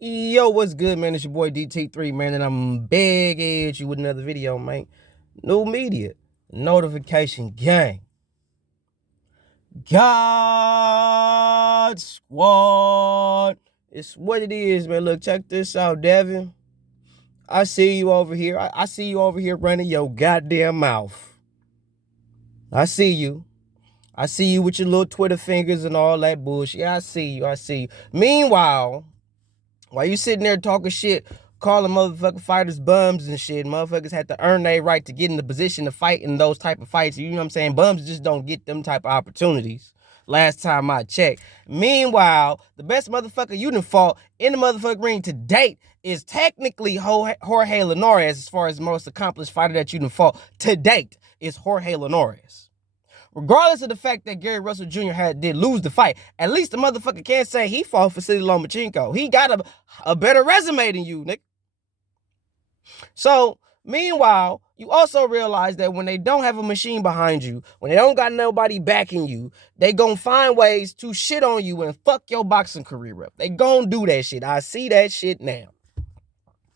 Yo, what's good, man? It's your boy DT3, man, and I'm big at you with another video, man. New media, notification gang, God Squad. It's what it is, man. Look, check this out, Devin. I see you over here. I see you over here running your goddamn mouth. I see you. I see you with your little Twitter fingers and all that bullshit. Yeah, I see you. I see you. Meanwhile, while you sitting there talking shit, calling motherfucking fighters bums and shit, motherfuckers had to earn their right to get in the position to fight in those type of fights. You know what I'm saying? Bums just don't get them type of opportunities. Last time I checked. Meanwhile, the best motherfucker you done fought in the motherfucking ring to date is technically Jorge Linares, as far as the most accomplished fighter that you done fought to date is Jorge Linares. Regardless of the fact that Gary Russell Jr. did lose the fight, at least the motherfucker can't say he fought for City Lomachenko. He got a better resume than you, Nick. So, meanwhile, you also realize that when they don't have a machine behind you, when they don't got nobody backing you, they gonna find ways to shit on you and fuck your boxing career up. They gonna do that shit. I see that shit now.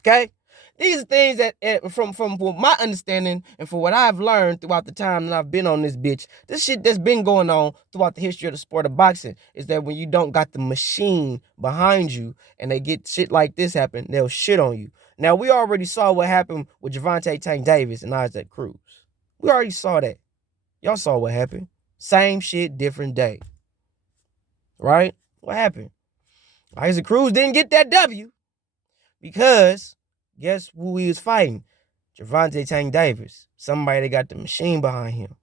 Okay? These are things that, from my understanding and for what I've learned throughout the time that I've been on this bitch, this shit that's been going on throughout the history of the sport of boxing is that when you don't got the machine behind you and they get shit like this happen, they'll shit on you. Now, we already saw what happened with Gervonta Tank Davis and Isaac Cruz. We already saw that. Y'all saw what happened. Same shit, different day. Right? What happened? Isaac Cruz didn't get that W because guess who he was fighting? Gervonta Tank Davis. Somebody that got the machine behind him.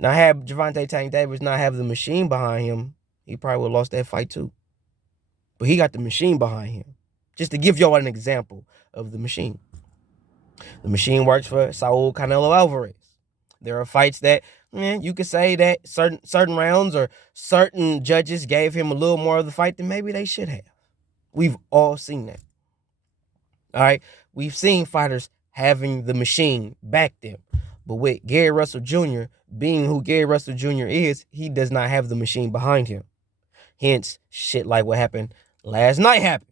Now, had Gervonta Tank Davis not have the machine behind him, he probably would have lost that fight too. But he got the machine behind him. Just to give y'all an example of the machine. The machine works for Saul Canelo Alvarez. There are fights that, you could say that certain rounds or certain judges gave him a little more of the fight than maybe they should have. We've all seen that. All right. We've seen fighters having the machine back them. But with Gary Russell Jr. being who Gary Russell Jr. is, he does not have the machine behind him. Hence, shit like what happened last night happened.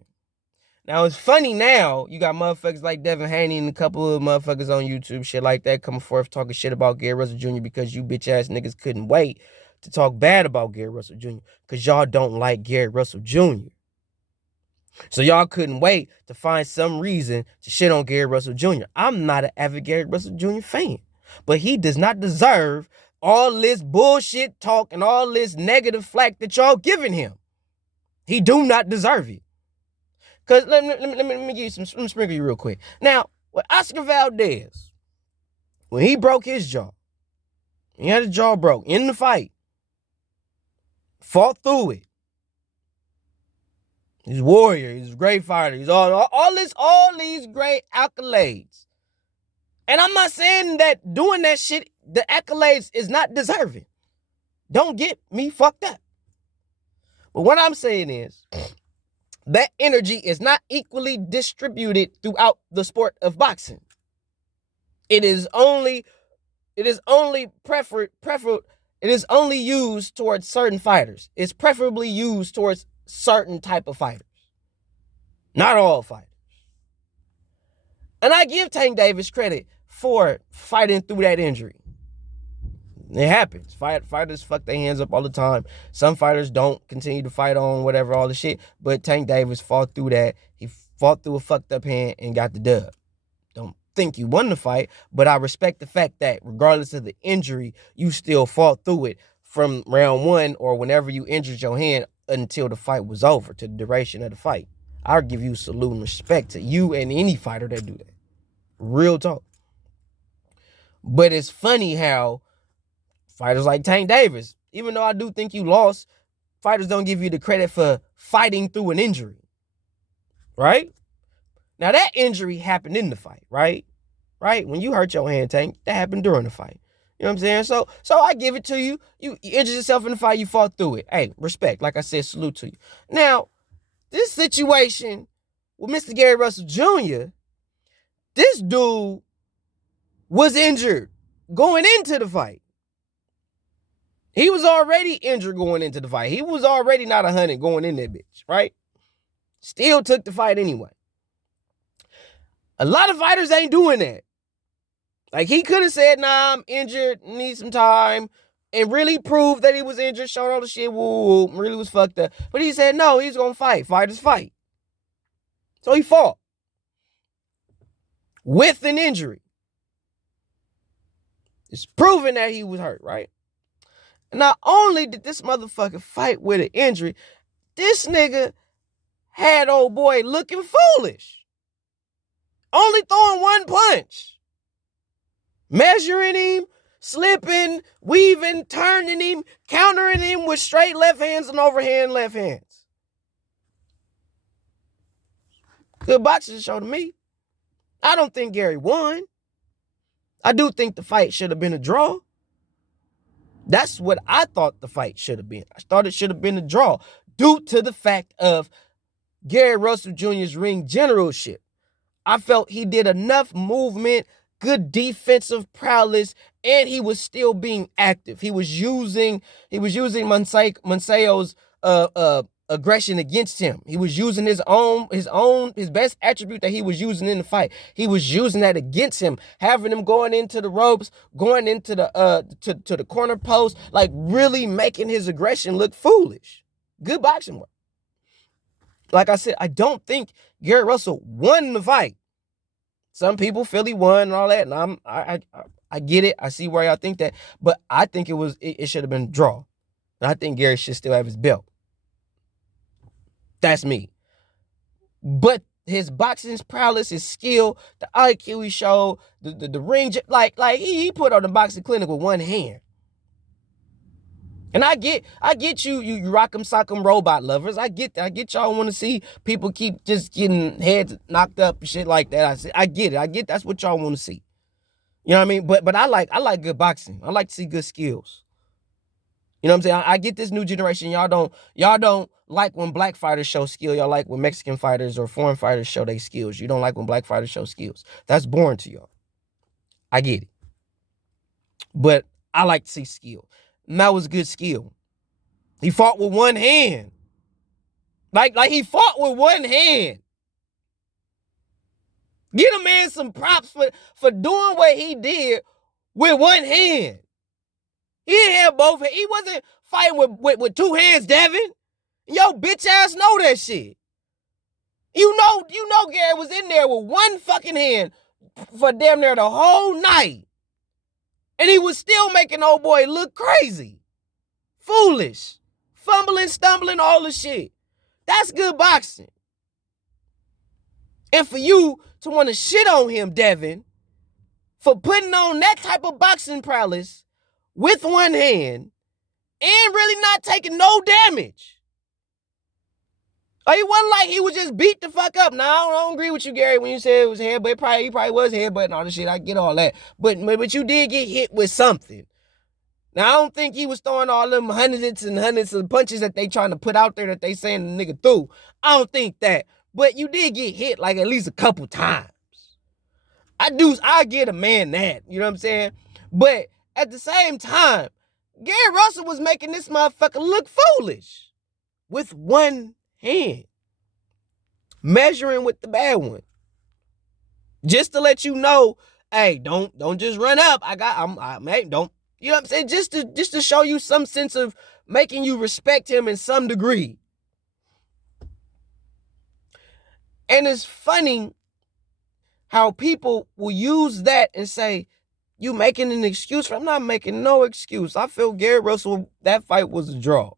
Now, it's funny now, you got motherfuckers like Devin Haney and a couple of motherfuckers on YouTube, shit like that, coming forth talking shit about Gary Russell Jr. because you bitch ass niggas couldn't wait to talk bad about Gary Russell Jr. because y'all don't like Gary Russell Jr. So y'all couldn't wait to find some reason to shit on Gary Russell Jr. I'm not an avid Gary Russell Jr. fan, but he does not deserve all this bullshit talk and all this negative flack that y'all giving him. He do not deserve it. Because let me give you some, let me sprinkle you real quick. Now, with Oscar Valdez, when he broke his jaw, he had his jaw broke in the fight, fought through it. He's a warrior. He's a great fighter. He's all these great accolades. And I'm not saying that doing that shit, the accolades is not deserving. Don't get me fucked up. But what I'm saying is that energy is not equally distributed throughout the sport of boxing. It is only used towards certain fighters. It's preferably used towards certain type of fighters. Not all fighters. And I give Tank Davis credit for fighting through that injury. It happens. Fighters fuck their hands up all the time. Some fighters don't continue to fight on whatever, all the shit. But Tank Davis fought through that. He fought through a fucked up hand and got the dub. Don't think you won the fight, but I respect the fact that regardless of the injury, you still fought through it from round one or whenever you injured your hand until the fight was over, to the duration of the fight. I'll give you salute and respect to you and any fighter that do that. Real talk. But it's funny how fighters like Tank Davis, even though I do think you lost, fighters don't give you the credit for fighting through an injury. Right? Now, that injury happened in the fight, right? Right? When you hurt your hand, Tank, that happened during the fight. You know what I'm saying? So I give it to you. You injured yourself in the fight, you fought through it. Hey, respect. Like I said, salute to you. Now, this situation with Mr. Gary Russell Jr., this dude was injured going into the fight. He was already injured going into the fight. He was already not 100 going in that bitch, right? Still took the fight anyway. A lot of fighters ain't doing that. Like, he could have said, nah, I'm injured, need some time, and really proved that he was injured, showed all the shit, woo, really was fucked up. But he said, no, he's going to fight. Fighters fight. So he fought. With an injury. It's proven that he was hurt, right? And not only did this motherfucker fight with an injury, this nigga had old boy looking foolish. Only throwing one punch. Measuring him, slipping, weaving, turning him, countering him with straight left hands and overhand left hands. Good boxing show to me. I don't think Gary won. I do think the fight should have been a draw. That's what I thought the fight should have been. I thought it should have been a draw due to the fact of Gary Russell Jr.'s ring generalship. I felt he did enough movement, good defensive prowess, and he was still being active. He was using Monseo's aggression against him. He was using his best attribute that he was using in the fight. He was using that against him, having him going into the ropes, going into the to the corner post, like really making his aggression look foolish. Good boxing work. Like I said, I don't think Gary Russell won the fight. Some people feel he won and all that, and I get it. I see why y'all think that, but I think it should have been a draw. And I think Gary should still have his belt. That's me. But his boxing prowess, his skill, the IQ he showed, the ring, like he put on the boxing clinic with one hand. And I get you rock'em sock'em robot lovers. I get that. I get y'all want to see people keep just getting heads knocked up and shit like that. I get it. I get that's what y'all want to see. You know what I mean? But I like good boxing. I like to see good skills. You know what I'm saying? I get this new generation. Y'all don't like when black fighters show skill. Y'all like when Mexican fighters or foreign fighters show their skills. You don't like when black fighters show skills. That's boring to y'all. I get it. But I like to see skill. And that was good skill. He fought with one hand. Like he fought with one hand. Get a man some props for doing what he did with one hand. He didn't have both hands. He wasn't fighting with two hands, Devin. Yo, bitch ass know that shit. You know Gary was in there with one fucking hand for damn near the whole night. And he was still making old boy look crazy. Foolish. Fumbling, stumbling, all the shit. That's good boxing. And for you to want to shit on him, Devin, for putting on that type of boxing prowess with one hand and really not taking no damage. Like, it wasn't like he was just beat the fuck up. Now, I don't agree with you, Gary, when you said it was headbutt. He probably was headbutt and all this shit. I get all that. But you did get hit with something. Now, I don't think he was throwing all them hundreds and hundreds of punches that they trying to put out there that they saying the nigga threw. I don't think that. But you did get hit like at least a couple times. I get a man that. You know what I'm saying? But at the same time, Gary Russell was making this motherfucker look foolish with one hand, measuring with the bad one, just to let you know, hey, don't just run up. Don't, you know what I'm saying? Just to show you some sense of making you respect him in some degree. And it's funny how people will use that and say, you making an excuse for him. I'm not making no excuse. I feel Gary Russell, that fight was a draw.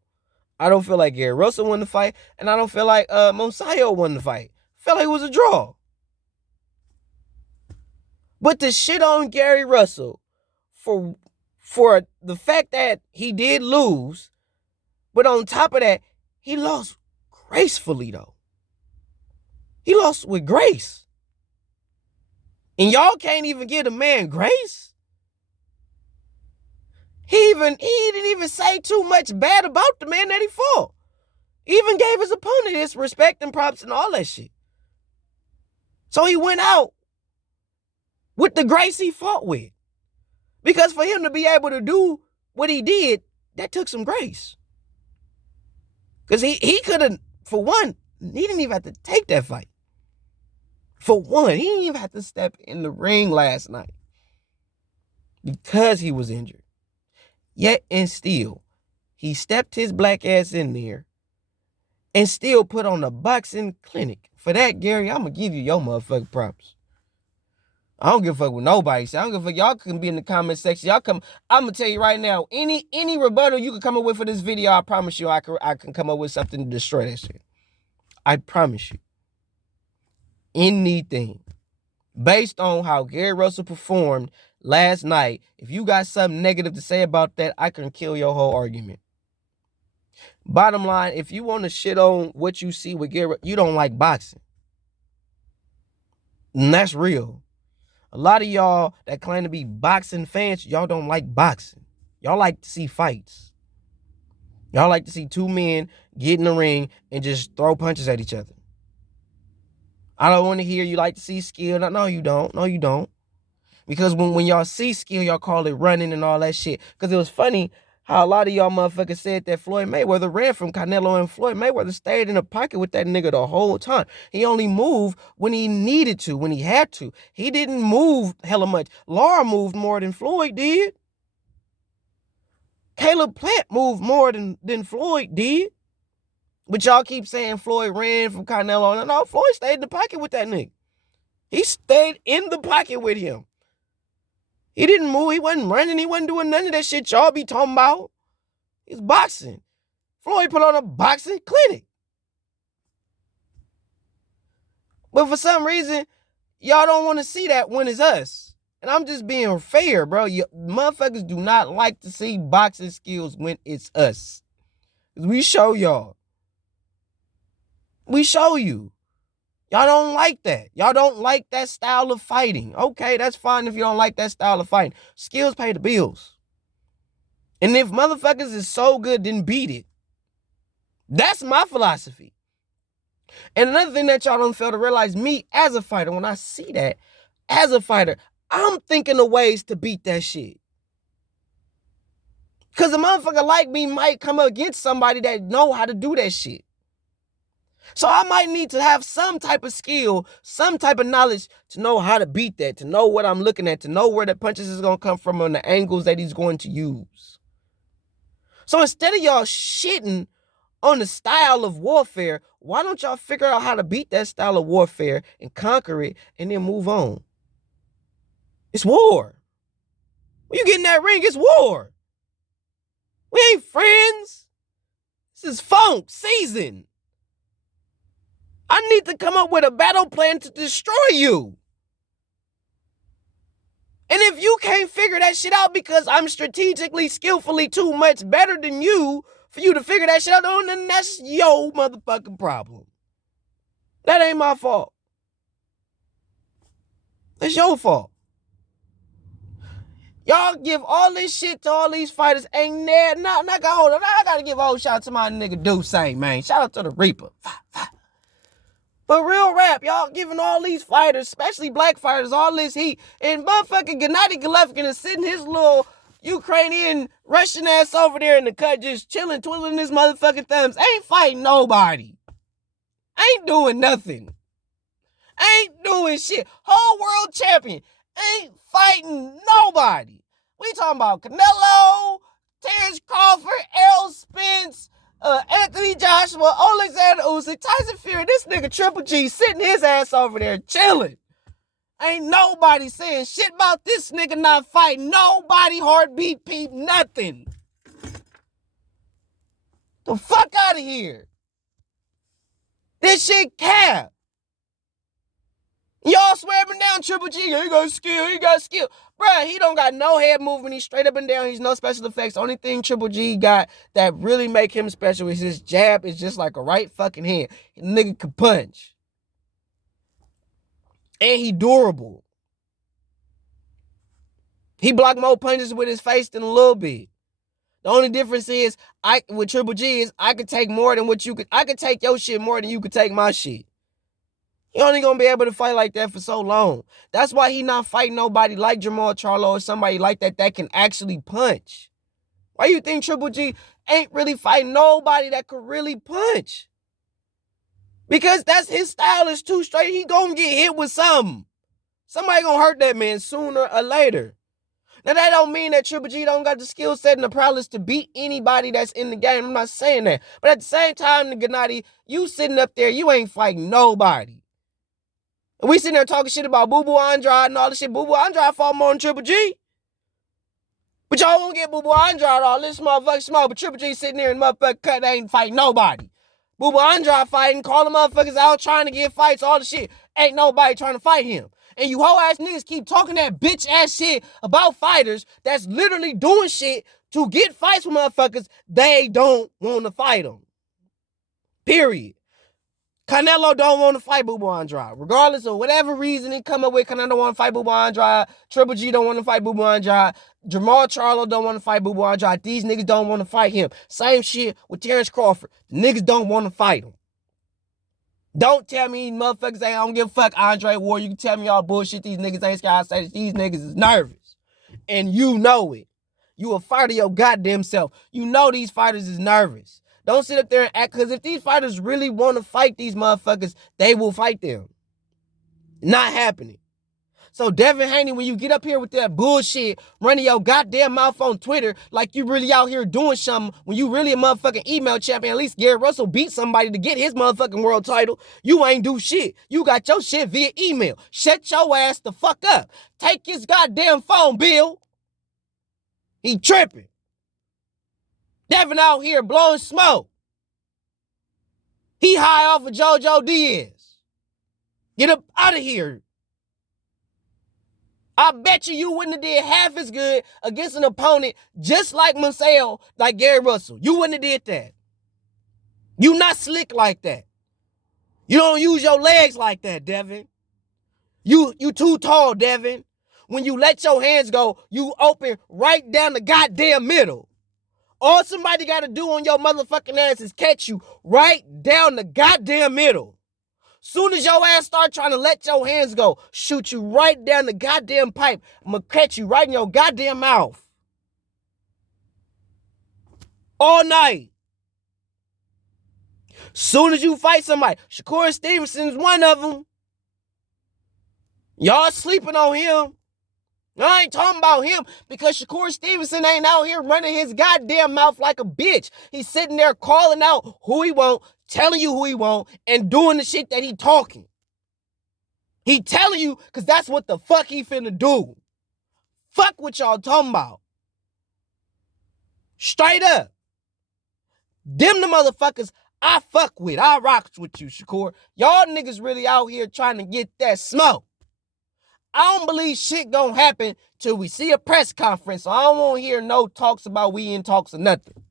I don't feel like Gary Russell won the fight, and I don't feel like Monseio won the fight. I feel like it was a draw. But to shit on Gary Russell for the fact that he did lose, but on top of that, he lost gracefully, though. He lost with grace. And y'all can't even give the man grace? He didn't even say too much bad about the man that he fought. He even gave his opponent his respect and props and all that shit. So he went out with the grace he fought with. Because for him to be able to do what he did, that took some grace. Because he could have, for one, didn't even have to take that fight. For one, he didn't even have to step in the ring last night because he was injured. Yet and still, he stepped his black ass in there and still put on a boxing clinic. For that, Gary, I'm going to give you your motherfucking props. I don't give a fuck what nobody say. I don't give a fuck. Y'all can be in the comment section. I'm going to tell you right now, any rebuttal you can come up with for this video, I promise you I can come up with something to destroy that shit. I promise you. Anything. Based on how Gary Russell performed last night, if you got something negative to say about that, I can kill your whole argument. Bottom line, if you want to shit on what you see with Gary, you don't like boxing. And that's real. A lot of y'all that claim to be boxing fans, y'all don't like boxing. Y'all like to see fights. Y'all like to see two men get in the ring and just throw punches at each other. I don't want to hear you like to see skill. No, you don't. No, you don't. Because when y'all see skill, y'all call it running and all that shit. Because it was funny how a lot of y'all motherfuckers said that Floyd Mayweather ran from Canelo, and Floyd Mayweather stayed in the pocket with that nigga the whole time. He only moved when he needed to, when he had to. He didn't move hella much. Lara moved more than Floyd did. Caleb Plant moved more than Floyd did. But y'all keep saying Floyd ran from Canelo. No, Floyd stayed in the pocket with that nigga. He stayed in the pocket with him. He didn't move. He wasn't running. He wasn't doing none of that shit y'all be talking about. He's boxing. Floyd put on a boxing clinic. But for some reason, y'all don't want to see that when it's us. And I'm just being fair, bro. You motherfuckers do not like to see boxing skills when it's us. We show y'all. We show you. Y'all don't like that. Y'all don't like that style of fighting. Okay, that's fine if you don't like that style of fighting. Skills pay the bills. And if motherfuckers is so good, then beat it. That's my philosophy. And another thing that y'all don't fail to realize, me as a fighter, when I see that, as a fighter, I'm thinking of ways to beat that shit. Because a motherfucker like me might come up against somebody that know how to do that shit. So I might need to have some type of skill, some type of knowledge to know how to beat that, to know what I'm looking at, to know where the punches is going to come from and the angles that he's going to use. So instead of y'all shitting on the style of warfare, why don't y'all figure out how to beat that style of warfare and conquer it and then move on? It's war. When you get in that ring, it's war. We ain't friends. This is funk season. I need to come up with a battle plan to destroy you. And if you can't figure that shit out because I'm strategically, skillfully too much better than you for you to figure that shit out, then that's your motherfucking problem. That ain't my fault. That's your fault. Y'all give all this shit to all these fighters. Ain't there? Not hold on. I gotta give a whole shout out to my nigga Deuce, man. Shout out to the Reaper. But real rap, y'all giving all these fighters, especially black fighters, all this heat. And motherfucking Gennady Golovkin is sitting his little Ukrainian Russian ass over there in the cut just chilling, twiddling his motherfucking thumbs. Ain't fighting nobody. Ain't doing nothing. Ain't doing shit. Whole world champion. Ain't fighting nobody. We talking about Canelo, Terrence Crawford, Errol Spence, Anthony Joshua, Alexander Usyk, Tyson Fury. This nigga Triple G sitting his ass over there chilling. Ain't nobody saying shit about this nigga not fighting. Nobody heartbeat peep nothing. The fuck out of here. This shit cap. Y'all swear him down, Triple G. He got skill. Bruh, he don't got no head movement. He's straight up and down. He's no special effects. Only thing Triple G got that really make him special is his jab is just like a right fucking hand. The nigga can punch. And he durable. He blocked more punches with his face than a little bit. The only difference is, with Triple G is I could take more than what you could. I could take your shit more than you could take my shit. He only gonna be able to fight like that for so long. That's why he not fighting nobody like Jamal Charlo or somebody like that can actually punch. Why you think Triple G ain't really fighting nobody that could really punch? Because that's his style is too straight. He gonna get hit with something. Somebody gonna hurt that man sooner or later. Now, that don't mean that Triple G don't got the skill set and the prowess to beat anybody that's in the game. I'm not saying that. But at the same time, the Gennady, you sitting up there, you ain't fighting nobody. And we sitting there talking shit about Boo Boo Andrade and all this shit. Boo Boo Andrade fought more than Triple G. But y'all won't get Boo Boo Andrade all this motherfucker small. But Triple G sitting there and motherfucker cut, they ain't fighting nobody. Boo Boo Andrade fighting, calling motherfuckers out, trying to get fights, all the shit. Ain't nobody trying to fight him. And you whole ass niggas keep talking that bitch ass shit about fighters that's literally doing shit to get fights with motherfuckers they don't want to fight them. Period. Canelo don't want to fight Boo Boo Andrade. Regardless of whatever reason he come up with, Canelo don't want to fight Boo Boo Andrade. Triple G don't want to fight Boo Boo Andrade. Jamal Charlo don't want to fight Boo Boo Andrade. These niggas don't want to fight him. Same shit with Terrence Crawford. The niggas don't want to fight him. Don't tell me motherfuckers ain't, I don't give a fuck Andre Ward. You can tell me all bullshit. These niggas ain't scared. I say these niggas is nervous. And you know it. You a fighter your goddamn self. You know these fighters is nervous. Don't sit up there and act, because if these fighters really want to fight these motherfuckers, they will fight them. Not happening. So Devin Haney, when you get up here with that bullshit, running your goddamn mouth on Twitter like you really out here doing something, when you really a motherfucking email champion, at least Gary Russell beat somebody to get his motherfucking world title. You ain't do shit. You got your shit via email. Shut your ass the fuck up. Take his goddamn phone, Bill. He tripping. Devin out here blowing smoke. He high off of JoJo Diaz. Get up out of here. I bet you wouldn't have did half as good against an opponent just like Marcel, like Gary Russell. You wouldn't have did that. You not slick like that. You don't use your legs like that, Devin. You too tall, Devin. When you let your hands go, you open right down the goddamn middle. All somebody got to do on your motherfucking ass is catch you right down the goddamn middle. Soon as your ass start trying to let your hands go, shoot you right down the goddamn pipe. I'm going to catch you right in your goddamn mouth. All night. Soon as you fight somebody, Shakur Stevenson's one of them. Y'all sleeping on him. I ain't talking about him because Shakur Stevenson ain't out here running his goddamn mouth like a bitch. He's sitting there calling out who he want, telling you who he want, and doing the shit that he talking. He telling you because that's what the fuck he finna do. Fuck what y'all talking about. Straight up. Them the motherfuckers I fuck with. I rocks with you, Shakur. Y'all niggas really out here trying to get that smoke. I don't believe shit gonna happen till we see a press conference. So I don't want to hear no talks about we in talks or nothing.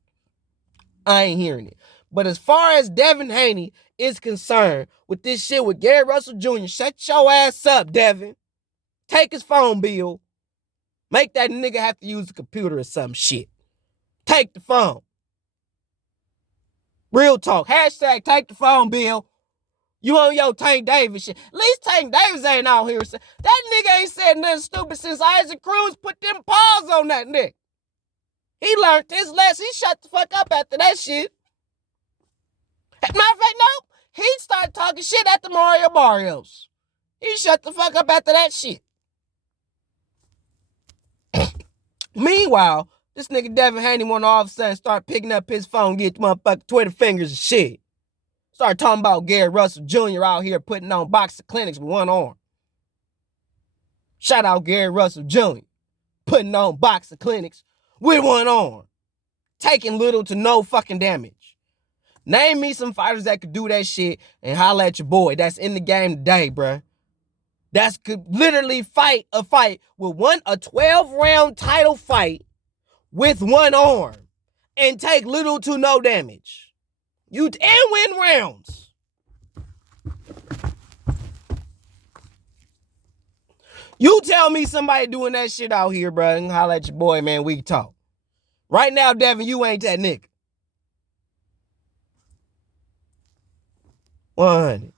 I ain't hearing it. But as far as Devin Haney is concerned with this shit with Gary Russell Jr., shut your ass up, Devin. Take his phone bill. Make that nigga have to use a computer or some shit. Take the phone. Real talk. Hashtag take the phone, Bill. You on your Tank Davis shit. At least Tank Davis ain't out here. That nigga ain't said nothing stupid since Isaac Cruz put them paws on that nigga. He learned his lesson. He shut the fuck up after that shit. Matter of fact, no. He started talking shit after Mario Barrios. He shut the fuck up after that shit. Meanwhile, this nigga Devin Haney wanna all of a sudden start picking up his phone, get motherfucking Twitter fingers and shit. Start talking about Gary Russell Jr. out here putting on boxing clinics with one arm. Shout out Gary Russell Jr. Putting on boxing clinics with one arm. Taking little to no fucking damage. Name me some fighters that could do that shit and holla at your boy that's in the game today, bruh. That could literally fight a fight with a 12-round title fight with one arm and take little to no damage. And win rounds. You tell me somebody doing that shit out here, bro, and holla at your boy, man, we can talk. Right now, Devin, you ain't that nigga. 100.